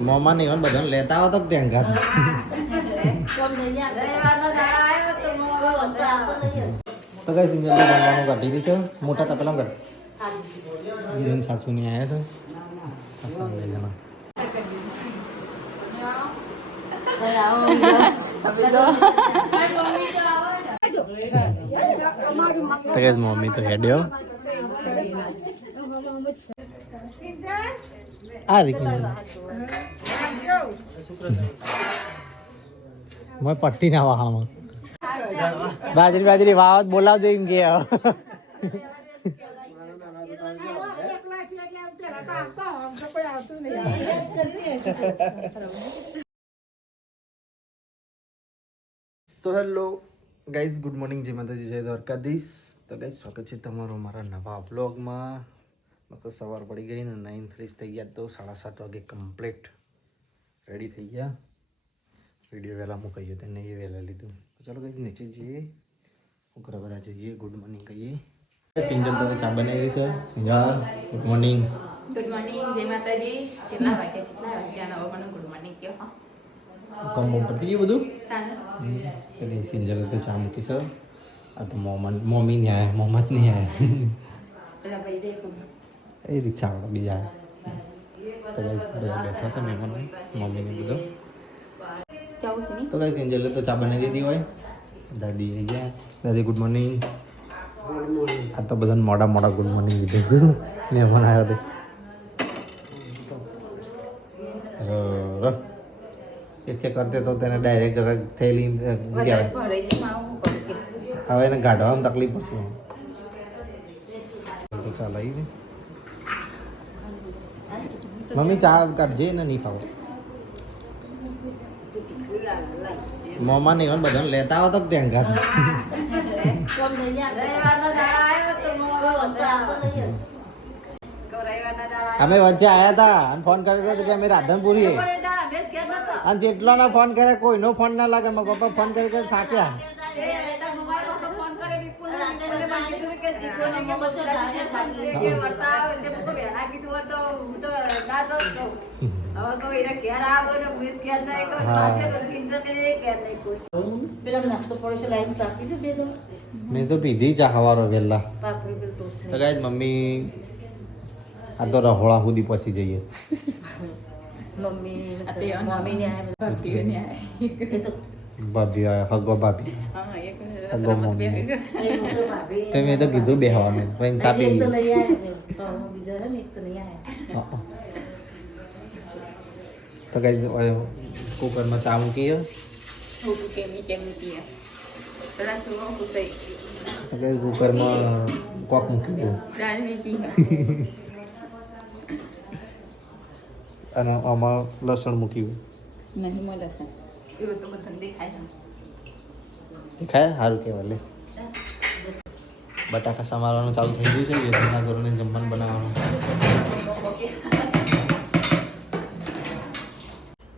મોમાં નહીં હોય બધાને લેતા આવો તો ત્યાં ઘર તો કઈ પિંજર જમવાનું કાઢી દીધું મોટા તપેલા કર હિરેન સાસુની આવ્યા છે સાસુ લઈ જણા તો કઈ મમ્મી તો હેડ્યો આ રીતની મેં પટ્ટી ના વાહામાં બાજરી વાવત બોલાવજો એમ કે so hello guys good morning જય માતાજી જય દ્વારકાધીશ તો ગાઈઝ સ્વાગત છે તમારો મારા નવા બ્લોગમાં મસ્ત સવાર પડી ગઈ ને 9 ફ્રેશ થઈ ગયા તો 7:30 વાગે કમ્પ્લીટ રેડી થઈ ગયા વિડીયો વહેલા મૂકાઈ તો નહીં વહેલા લીધું ચાલો ગાઈઝ નીચે જઈએ ઉપર બધા જઈએ ગુડ મોર્નિંગ કહીએ પિંજર તો ચા બનાવી છે યાર ગુડ મોર્નિંગ જય માતાજી કેટલા વાગ્યા મને ગુડ મોર્નિંગ કયો કમ પતી ગયું બધું કદી પિંજર તો ચા મૂકી છે આ તો મમ્મી ને આયા મોહમ્મદ નહીં આયા એ રિક્ષા વાળા બીજા તો બધા બેઠા છે મહેમાનો મમ્મીને બધો તો કઈ પિંજર તો ચા બનાવી દીધી હોય દાદી આવી ગયા દાદી ગુડ મોર્નિંગ આ તો બધાને મોડા ગુડ મોર્નિંગ કીધું મહેમાન આવ્યો તે કે કરતે તો તેને ડાયરેક્ટ થયેલી હવે એને ગાઢવામાં તકલીફ પડશે તો ચાલ આવી મમ્મી ચા કાઢજે ને નહીં ખાવ મોમાં નહીં હોય બધાને લેતા આવો તો ત્યાં ઘર અમે વચ્ચે આવ્યા હતા અને ફોન કર્યો હતો કે અમે રાધનપુરી અને જેટલો ના ફોન કરે કોઈનો ફોન ના લાગે મારા પપ્પા ફોન કરી થાક્યા મેં તો પીધી ચા સવારો વહેલા તો ગાઈસ મમ્મી આ તો રહોળા સુધી પહોંચી જઈએ ભાભી હગો ભાભી હગો મમ્મી તો મેં તો કીધું બેહવાનું પછી ચા પીવી તો ગાઈસ કુકરમાં ચા મૂકીએ તો ગાઈસ કુકરમાં કોક મૂકી અને આમાં લસણ મૂક્યું દેખાય સારું કહેવાય લે બટાકા સમારવાનું ચાલુ થઈ ગયું છે યજ્ઞના ધોરણે જમવાનું બનાવવાનું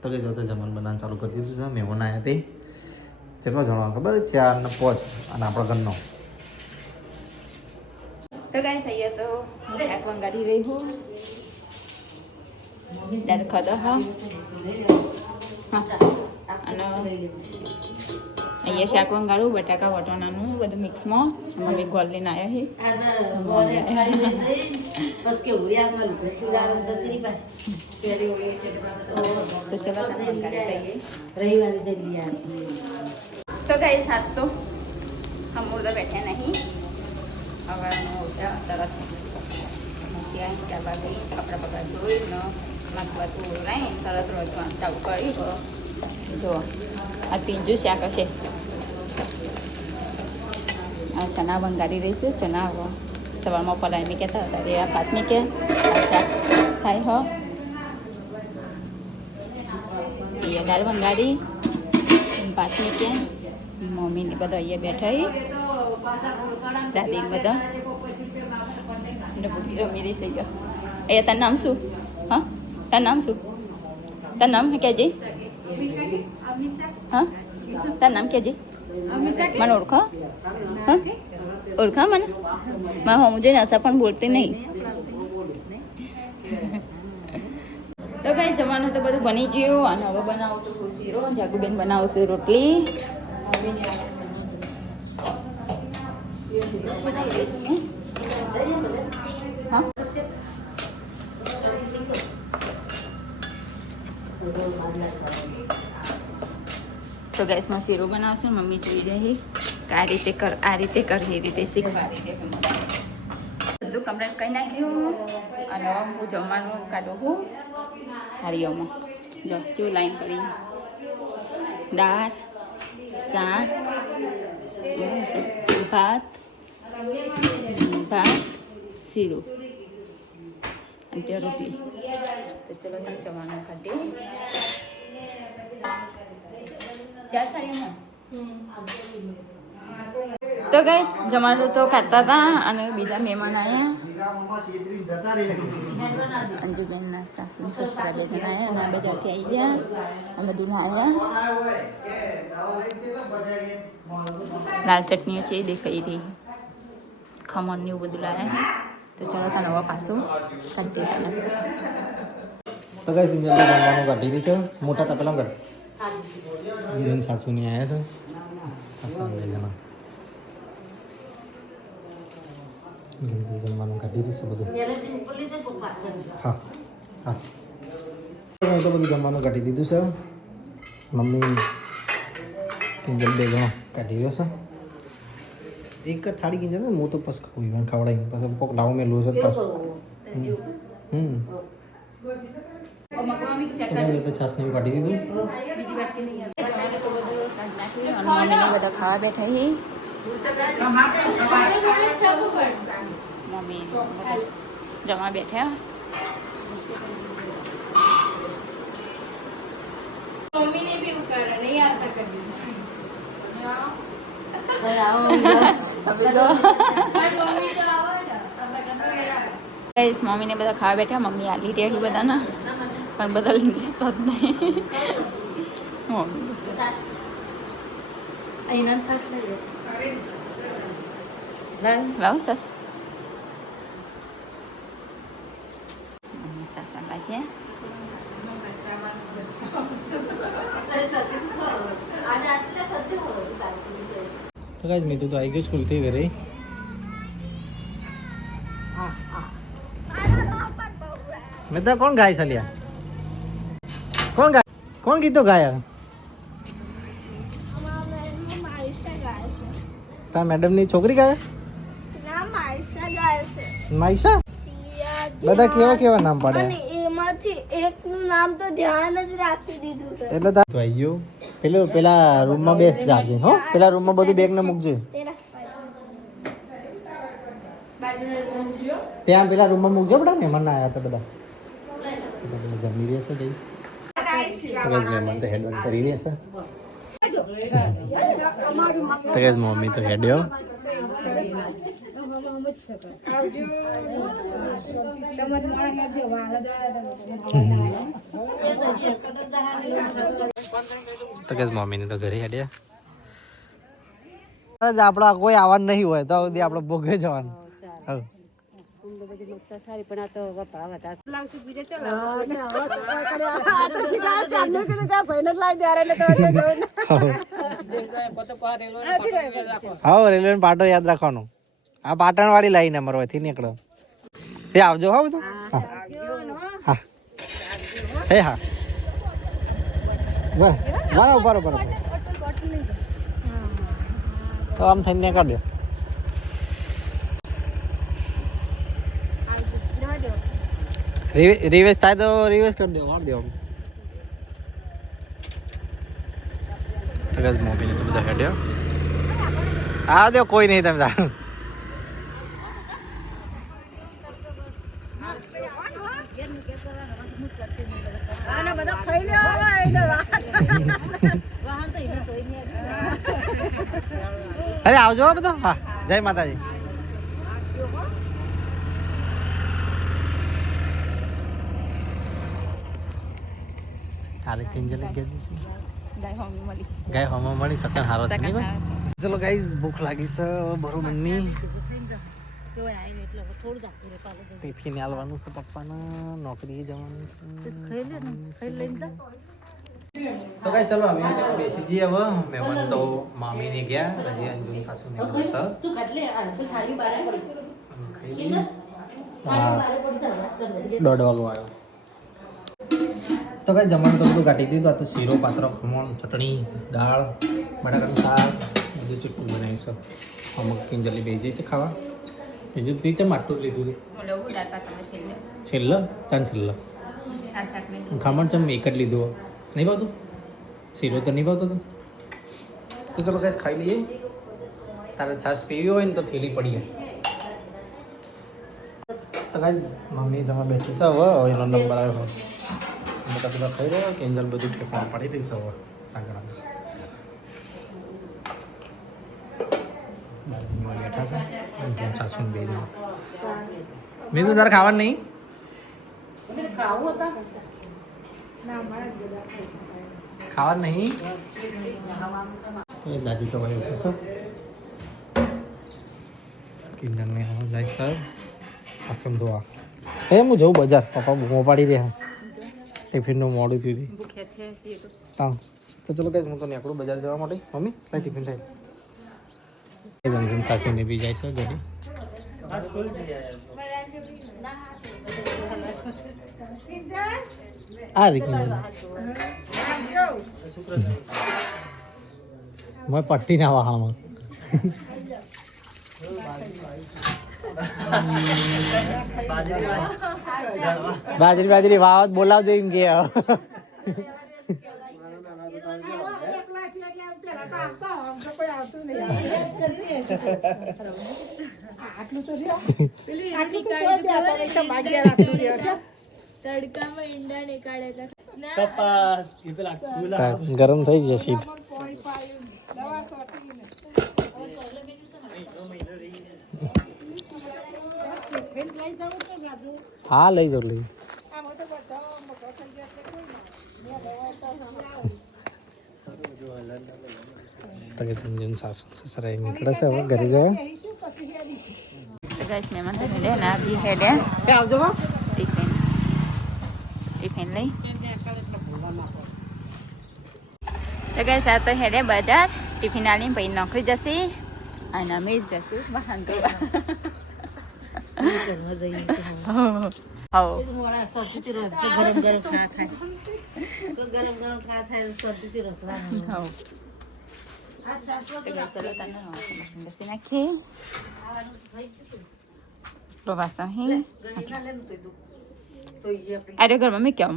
તો કે જોતે જમવાનું બનાવવાનું ચાલુ કરી દીધું છે મહેમાન આવ્યા તે કેટલો જણવા ખબર 4 ને 5 અને આપણા ઘરનો તો ગાઈસ અહીંયા તો હું શાક વંગાડી રહી હું દાળ ખાધો હા અને અહીંયા શાક વંગાડું બટાકા વટાણાનું બધું મિક્સમાં મમ્મી ગોળ લઈને આવ્યા છે તો ચલો તો ગાઈસ સાત તો हम उधर बैठे नहीं હવે તરત ચાલવા ગઈ કપડા બગા ધોઈ ને નાખવા ધોઈ તરત રોજવાનું ચાલુ કરી જો આ પિંજુ શાક હશે આ ચણા બંગાળી રહીશું ચણા સવારમાં પલાળી મેં કહેતા હતા એ આ ભાત મેં કે આ શાક થાય હો એ દાળ બંગાળી ભાત મેં કે મમ્મીને બધા અહીંયા બેઠા દાદી બધા રમી રહી થઈ ગયો અહીંયા તારું નામ શું હા તારું નામ શું તારું નામ કહેજે હા તારું નામ કહેજે મને ઓળખો હા ઓળખા મને મારા હું જઈને હસા પણ બોલતી નહીં તો કઈ જવાનું તો બધું બની ગયું અને હવે બનાવશું હું શીરો જાગુબેન બનાવશું રોટલી હા તો ગેસમાં શીરો બનાવશે મમ્મી જોઈ રહી કે આ રીતે કર એ રીતે શીખવાડી દે બધું કમ્પ્લેટ કરી નાખ્યું અને હવે હું જમવાનું કાઢું છું થાળીઓમાં જો ચેવું લાઈન કરી દાળ શાક ભાત શીરો અને ત્યાં રોટલી તો ચલો તમે જમવાનું કાઢીએ ચાર થાળીઓમાં તો ગઈ જમવાનું તો કાઢતા હતા અને બીજા મહેમાન આવ્યા અંજુબેનના સાસુ સસરા બે જણા આવ્યા અને બજારથી આવી ગયા અમે બધું લાવ્યા લાલ ચટણીઓ છે એ દેખાઈ રહી ખમણ ને એવું બધું લાવ્યા તો ચાલો તને હવે પાછું કાઢી દેવાના તો કઈ જમવાનું કાઢી દીધું મોટા તપેલા કાઢ હિરેન સાસુની આવ્યા છે સાસુ લઈ જણા જમવાનું કાઢી દઈશું બધું હા હા હું તો બધું જમવાનું કાઢી દીધું છે મમ્મી કિંજલ બે જણા કાઢી રહ્યો છે એક જ થાળી કિંજલ ને હું તો પછી કોઈ ઈવન ખવડાવી પછી કોક લાવું મેં લોસ જ પાછું તો છાસને કાઢી દીધું મમ્મીને બધા ખાવા બેઠા મમ્મી જમા બેઠા મમ્મીને બી ઉકાળા નહીં આવતા કરી મમ્મીને બધા ખાવા બેઠા મમ્મી આલી રહ્યા બધાના પણ બધા લઈ જતો જ નહીં લાવ સાસ મમ્મી સાસા બાજે તો ગાઈસ મીતુ તો આવી ગઈ સ્કૂલથી ઘરે મેં તો કોણ ગાય સલિયા કોણ ગીતો ગાયા તા મેડમ ની છોકરી ગાયા માઈશા બધા કેવા કેવા નામ પાડ્યા એમાંથી એકનું નામ તો ધ્યાન જ રાખી દીધું છે એટલે તા આવી ગયો પેલા રૂમમાં બેસ જાજે હો પેલા રૂમમાં બધું બેગ ને મૂકજે ત્યાં પેલા રૂમમાં મૂકજો બધા મહેમાન આવ્યા હતા બધા જમી રહેશે કઈ મહેમાન તો હેડ કરી રહેશે તો કઈ મમ્મી તો હેડ્યો તો કઈ મમ્મી ને તો ઘરે હેડ્યા આપડા કોઈ આવવાનું નહીં હોય તો આપડે ભોગે જવાનું હા રેલવે પાટો યાદ રાખવાનો આ પાટણ વાળી લાઈને અમારો થી નીકળો એ આવજો હા બધું હા હે હા બરાબર બરાબર તો આમ થઈને કાઢ દો રિવેશ થાય તો રિવેશ કરી દો વાળ દો આમ મોબીને તો બધા હેડ્યો આ દો કોઈ નહીં તમે જાણો અરે આવજો બધો હા જય માતાજી કાલે કિંજલ ગાય હોમો મળી સકન હારો નહીં ચલો ગાઈઝ ભૂખ લાગી છે બરોબરની ટિફિન આલવાનું છે પપ્પાને, નોકરીએ જવાનું છે. તો કઈ ચલો અમે બેસી જઈએ હવે. મહેમાન તો મામીને ગયા, હજી અંજુન સાસુને બસ દોઢ વાગો આવ્યો. તો કઈ જમવાનું તો બધું કાઢી દીધું. આ તો શીરો, પાત્ર, ખમણ, ચટણી, દાળ, બટાકાનું શાક બધું ચીટકું બનાવ્યું છે. અમુક કિંજલી બે જઈશે ખાવા. બીજું તું ચમ આટલું જ લીધું છેલ્લે ચાંદ છેલ્લે ખમણ ચમ એક જ લીધું નહીં ભાવતું? શીરો તો નહીં ભાવતો તો ચલો કઈ ખાઈ લઈએ. તારે છાશ પીવી હોય ને તો થેલી પડીએ. તો ગાઈઝ મમ્મી જમા બેઠી છે. હવે એનો નંબર આવ્યો હોય બધા બધા ખાઈ રહ્યો. કેન્જલ બધું ઠેકવા પડી રહી છે હવે આગળ બેઠા છે. સાસુ બે જણ મેં તો તારે ખાવાનું નહીં? ખાવાનું નહીં? એ દાદી તો ભાઈ ઉઠે છે. કિંજલને હવે જાય સર વાસણ ધોવા. હું જઉં બજાર. પપ્પા બૂમો પાડી રહ્યા ટિફિનનું મોડું થયું હા. તો ચલો કઈ હું તો નીકળું બજાર જવા માટે. મમ્મી કઈ ટિફિન થાય સાસુને બી જાય છે ઘરે. આ રીતનું મેં પટ્ટી ના વાહામાં બાજરી વાવત બોલાવજો એમ કે ગરમ થઈ જશે. હા લઈ જાઓ લઈ સંજન સાસુ સસરા નીકળે છે હવે ઘરે જવા. મહેમાન આવજો ટિફિન લઈ. તો ગાઈસ આ તો હેડે બજાર ટિફિન આલીને પછી નોકરી જશે અને અમે જ જશું વાહન ધોવા. અરે ઘરમાં મેં કેમ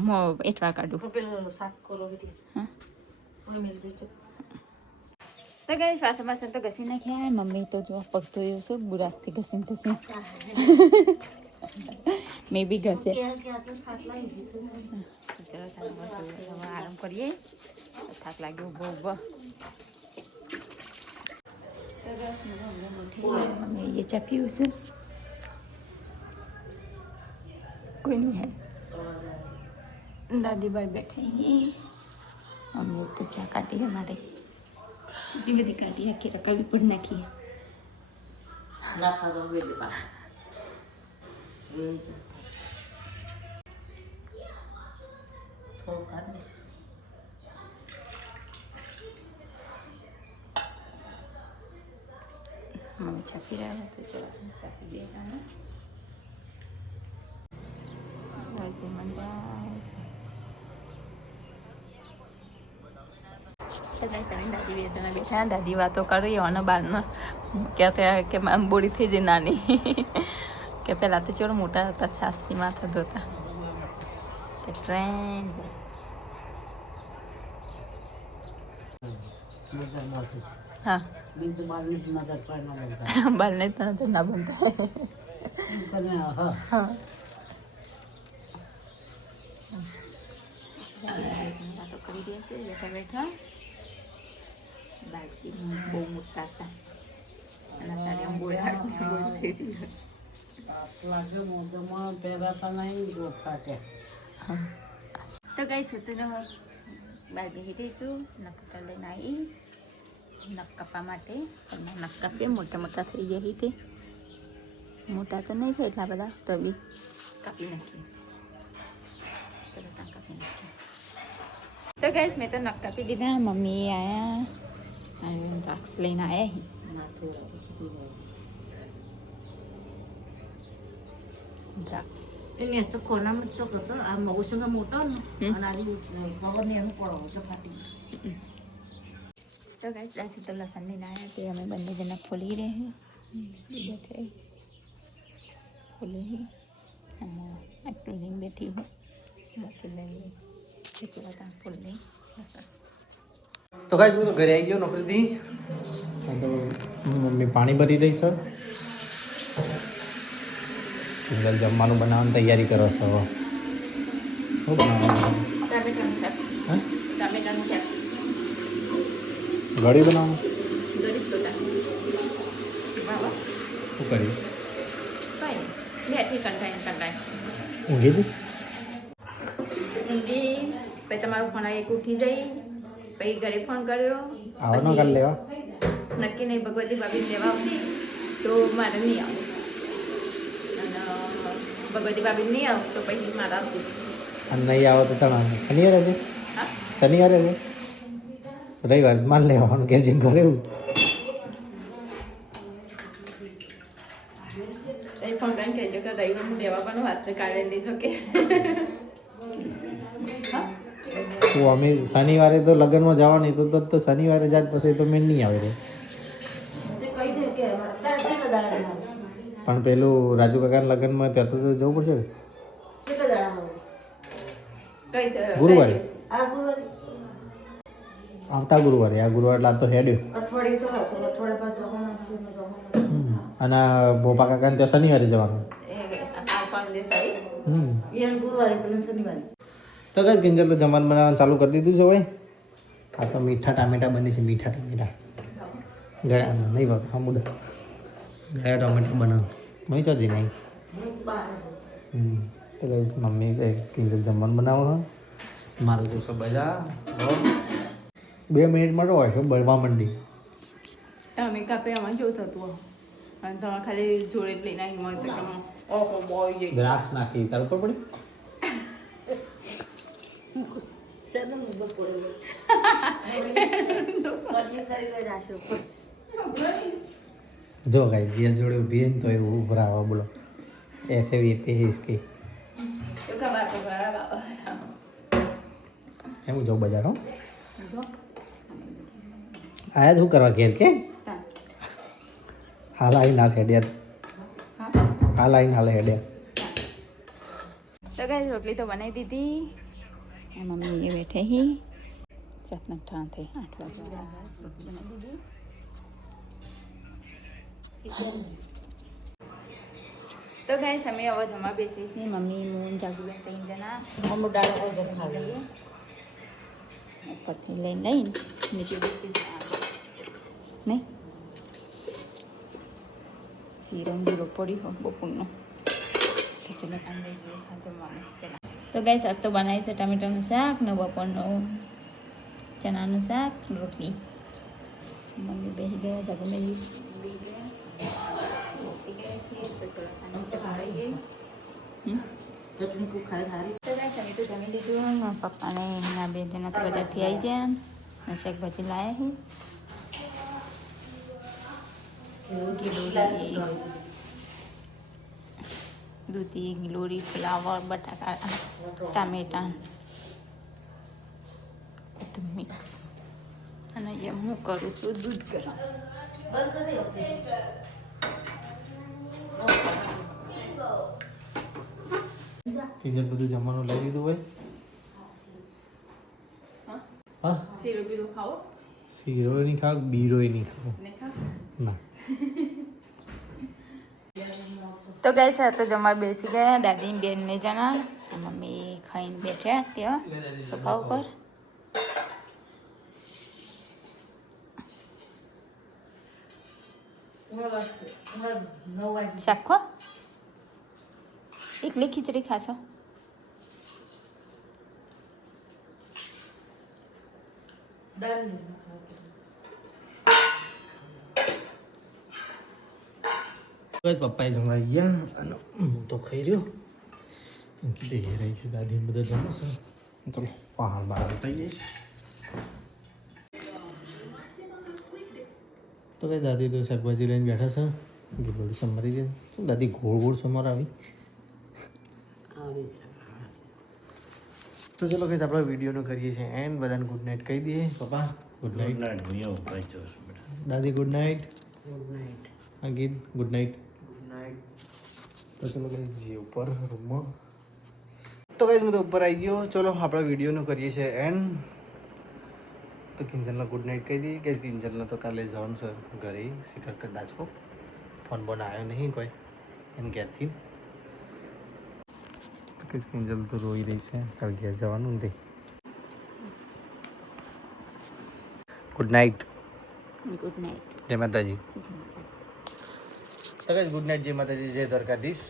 એઠવા કાઢું. તો ગઈ વાસણ વાસણ તો ઘસી નાખ્યા. મમ્મી તો જો પગ ધોયો છે બુરાસથી ઘસી મેં બી ઘસે. આરામ કરીએ થાક લાગ્યો ઉભો ઉભો. મમ્મી ये चा पीऊ છે કોઈ નહીં હે. દાદી બાર બેઠે મમ્મી તો ચા કાઢી હે માટે ચટણી બધી કાઢી આખી રકાવી પડ નાખી. મમ્મી ચા પી રહ્યા તો ચલો ચા પી દે. દાદી બે જણા બેઠા. દાદી વાતો કરી અને બારને કહેતા કે બોડી થઈ જાય નાની કે પહેલાં તો ચલો મોટા હતા છાસથી માથા ધોતા. તે ટ્રેન હા બારને તો ના બનતા. હા વાતો કરી દે છે બેઠા બેઠા. બાકી બહુ મોટા હતા અને તારે આમ બોળ થઈ જાય. તો ગઈ છે તો બહાર બેસી દઈશું. નખ લઈને આવી નખ કાપવા માટે. નખ કાપીએ મોટા મોટા થઈ ગયા તે મોટા તો નહીં થાય એટલા બધા તો બી કાપી નાખીએ. ચલો ત્યાં કાપી નાખીએ. તો ગાઈસ મેં તો નખ કાપી દીધા. મમ્મી આયા અને દ્રાક્ષ લઈને આવ્યા. દ્રાક્ષ ini cokok nama cokok tu, mau usung ke motor, anak dia bawa ni anu korang, cepat. તો ગાઈસ ત્યાંથી તો લસણ લઈને આવ્યા તે અમે બંને જણા ખોલી રહ્યા બેઠે ખોલી અને આટલું લઈને બેઠી હું બાકી લઈ કેટલા ત્યાં ખોલી લસણ. તો ગાઈસ હું તો ઘરે આવી ગયો નોકરીથી. તો મમ્મી પાણી ભરી રહી છે. કિંજલ જમવાનું બનાવવાની તૈયારી કરો છો. શું બનાવવાનું? ટામેટાનું શાક. હા ટામેટાનું શાક ગળી બનાવવાનું ગરીબ તો બાબા શું કરી કાંઈ નહીં બેઠી કંટાઈ ઊંઘી હતી? ઊંઘી પછી તમારો ફોન એક ઉઠી જઈ પછી ઘરે ફોન કર્યો. આવો ન કાલ લેવા નક્કી નહીં ભગવતી ભાભી લેવા આવતી તો મારે નહીં આવું અને ભગવતી ભાભી નહીં આવ તો પછી મારે આવતું. અને નહીં આવો તો તણા શનિવારે છે. હા શનિવારે છે રવિવાર માન લેવાનું કે જેમ ઘરે એવું એ ફોન કરીને કહેજો કે રવિવાર હું લેવા પણ વાત કાઢી લીધો કે હું અમે શનિવારે તો લગ્નમાં જવાની તો શનિવારે જાત પછી તો મેં નહીં આવે રે. પણ પેલું રાજુ કાકાના લગ્નમાં ત્યાં તો જવું પડશે ને? કઈ ગુરુવારે આવતા ગુરુવારે આ ગુરુવારે એટલે આ તો હેડ્યો. અને બોપા કાકાને ત્યાં શનિવારે જવાનું. તો કઈ કિંજલ તો જમવાનું બનાવવાનું ચાલુ કરી દીધું છે ભાઈ. આ તો મીઠા ટામેટા બને છે. મીઠા ટામેટા ગયા નહીં બાપ હા મુડા ગયા ટામેટા બનાવ નહીં તો જી નહીં. તો કઈ મમ્મી કિંજલ જમવાનું બનાવો મારું તો સબ બધા 2 મિનિટ માટે હોય છે બળવા મંડી. તમે કાપે આમાં શું થતું અને તમે ખાલી જોડે જ લઈને આવી મળે તો તમે ઓહો બોય જઈ દ્રાક્ષ નાખી તાર ઉપર પડી. જો ગાઈ ગેસ જોડે ઉભી ને તો એવું ઉભરા આવા બોલો ऐसे भी ते है इसके તો ખબર તો બરાબર એમ જો બજાર હો જો આયા શું કરવા ઘેર કે હાલ આવીને હાલ હેડ્યા હાલ આવીને હાલ હેડ્યા. તો ગાઈસ રોટલી તો બનાવી દીધી મમ્મી એ બેઠે હી 7:08 થઈ 8 વાગ્યા રોટલી બનાવી દીધી. તો ગાઈસ અમે હવે જમવા બેસી છીએ મમ્મી હું જાગુબેન 3 જણા Kamu dah ada ojek kali. લઈએ ઉપરથી લઈને નીચે બેસી નહીં શીરો જીરો પડી હોય બપોરનો તો ચલો કામ લઈ ગઈએ જમવાનું પહેલાં. તો ગાઈસ આજ તો બનાવી છે ટામેટાનું શાક ને બપોરનું ચણાનું શાક રોટલી. મમ્મી બેસી ગયા જાગુબેન બેસી ગયા છીએ તો ચલો નીચે ભાળીએ. Jadi ku kali hari. તો ગાઈસ અમે તો જમી લીધું મારા પપ્પાને એના બે જણા તો બજારથી આવી ગયા ને શાકભાજી લાવ્યા હું દૂધી ગિલોરી ફ્લાવર બટાકા ટામેટા બધું મિક્સ અને અહીંયા હું કરું છું દૂધ ગરમ. કિંજલ બધું જમવાનું લઈ દીધું ભાઈ. હા શીરો બીરો ખાઓ શીરો નહીં ખાવ બીરો નહીં ખાવ ને ખા. ના. તો ગાઈસ આ તો જમવા બેસી ગયા દાદી બેન ને જણા મમ્મી ખાઈને બેઠ્યા ત્યાં સોફા ઉપર. શાક ખો એકલી ખીચડી ખાશો? બસ પપ્પાએ જમવા ગયા અને હું તો ખાઈ રહ્યો. કીધે રહી છું દાદી બધા જમો છે તો પહાડ બહાર થઈ જાય. તો ભાઈ દાદી તો શાકભાજી લઈને બેઠા છે. ગીલોડી સમારી ગયા. શું દાદી ગોળ ગોળ સમાર આવી? તો ચલો કઈ આપણે વિડીયોનો કરીએ છીએ એન્ડ બધાને ગુડ નાઇટ કહી દઈએ. પપ્પા ગુડ નાઇટ. દાદી ગુડ નાઇટ. અંકિત ગુડ નાઇટ. તો ચલો કઈ જઈએ ઉપર રૂમમાં. તો કઈ હું તો ઉપર આવી ગયો. ચલો આપણે વિડીયોનો કરીએ છીએ એન્ડ. તો કિંજલને ગુડ નાઇટ કહી દઈએ કે કિંજલને તો કાલે જવાનું છે ઘરે શિખર કદાચ કો ફોન બોન આવ્યો નહીં કોઈ એમ ઘેરથી. તો કઈ કિંજલ તો રોઈ રહી છે કાલે ઘેર જવાનું નથી. Good night. Good night. જય માતાજી. તો કઈ ગુડ નાઇટ. જય માતાજી. જય દ્વારકાધીશ.